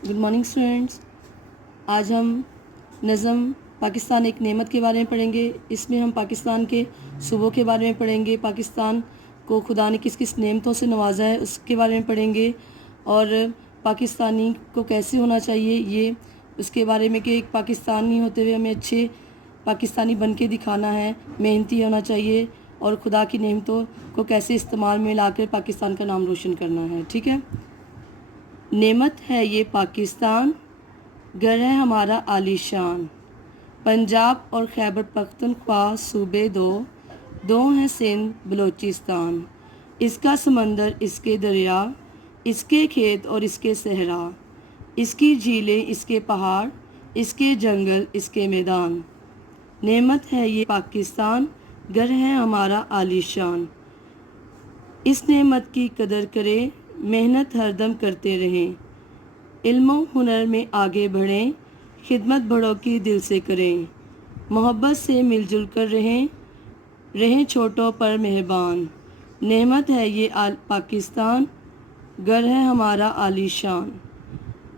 Good morning students. आज हम नज़म पाकिस्तान एक नेमत के बारे में पढ़ेंगे। इसमें हम पाकिस्तान के सूबों के बारे में पढ़ेंगे, पाकिस्तान को खुदा ने किस किस नेमतों से नवाजा है उसके बारे में पढ़ेंगे, और पाकिस्तानी को कैसे होना चाहिए ये उसके बारे में कि एक पाकिस्तानी होते हुए हमें अच्छे पाकिस्तानी बन के दिखाना है, मेहनती होना चाहिए और खुदा की नेमतों को कैसे इस्तेमाल में लाकर पाकिस्तान का नाम रोशन करना है। ठीक है। नेमत है ये पाकिस्तान, घर है हमारा आलीशान। पंजाब और खैबर पख्तूनख्वा सूबे दो हैं सिंध बलोचिस्तान। इसका समंदर, इसके दरिया, इसके खेत और इसके सहरा, इसकी झीलें, इसके पहाड़, इसके जंगल, इसके मैदान। नेमत है ये पाकिस्तान, घर है हमारा आलीशान। इस नेमत की कदर करें, मेहनत हरदम करते रहें, इल्म हुनर में आगे बढ़ें, खिदमत बड़ों की दिल से करें, मोहब्बत से मिलजुल कर रहें छोटों पर मेहरबान। नेमत है ये पाकिस्तान, घर है हमारा आलीशान।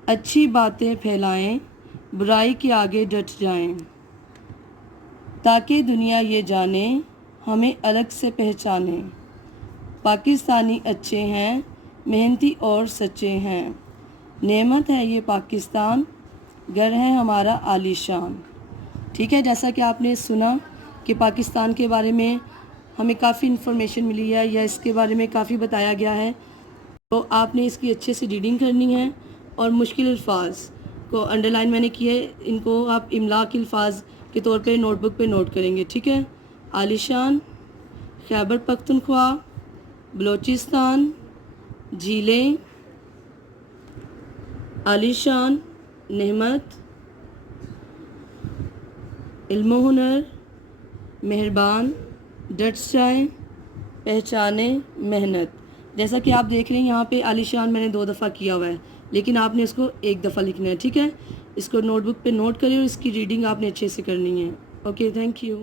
अच्छी बातें फैलाएं, बुराई के आगे डट जाएं, ताकि दुनिया ये जाने, हमें अलग से पहचाने। पाकिस्तानी अच्छे हैं, मेहनती और सच्चे हैं। नेमत है ये पाकिस्तान, घर है हमारा आलीशान। ठीक है, जैसा कि आपने सुना कि पाकिस्तान के बारे में हमें काफ़ी इन्फॉर्मेशन मिली है या इसके बारे में काफ़ी बताया गया है, तो आपने इसकी अच्छे से रीडिंग करनी है और मुश्किल अल्फाज को अंडरलाइन मैंने किए, इनको आप इमला के अल्फाज के तौर पे नोटबुक पे नोट करेंगे। ठीक है। आलीशान, खैबर पख्तूनख्वा, बलोचिस्तान, झीलें, आलीशान, नेमत, इल्म हुनर, मेहरबान, डट जाएं, पहचाने, मेहनत। जैसा कि आप देख रहे हैं यहाँ पे आलीशान मैंने 2 दफ़ा किया हुआ है, लेकिन आपने इसको 1 दफ़ा लिखना है। ठीक है। इसको नोटबुक पे नोट करें और इसकी रीडिंग आपने अच्छे से करनी है। Okay, thank you.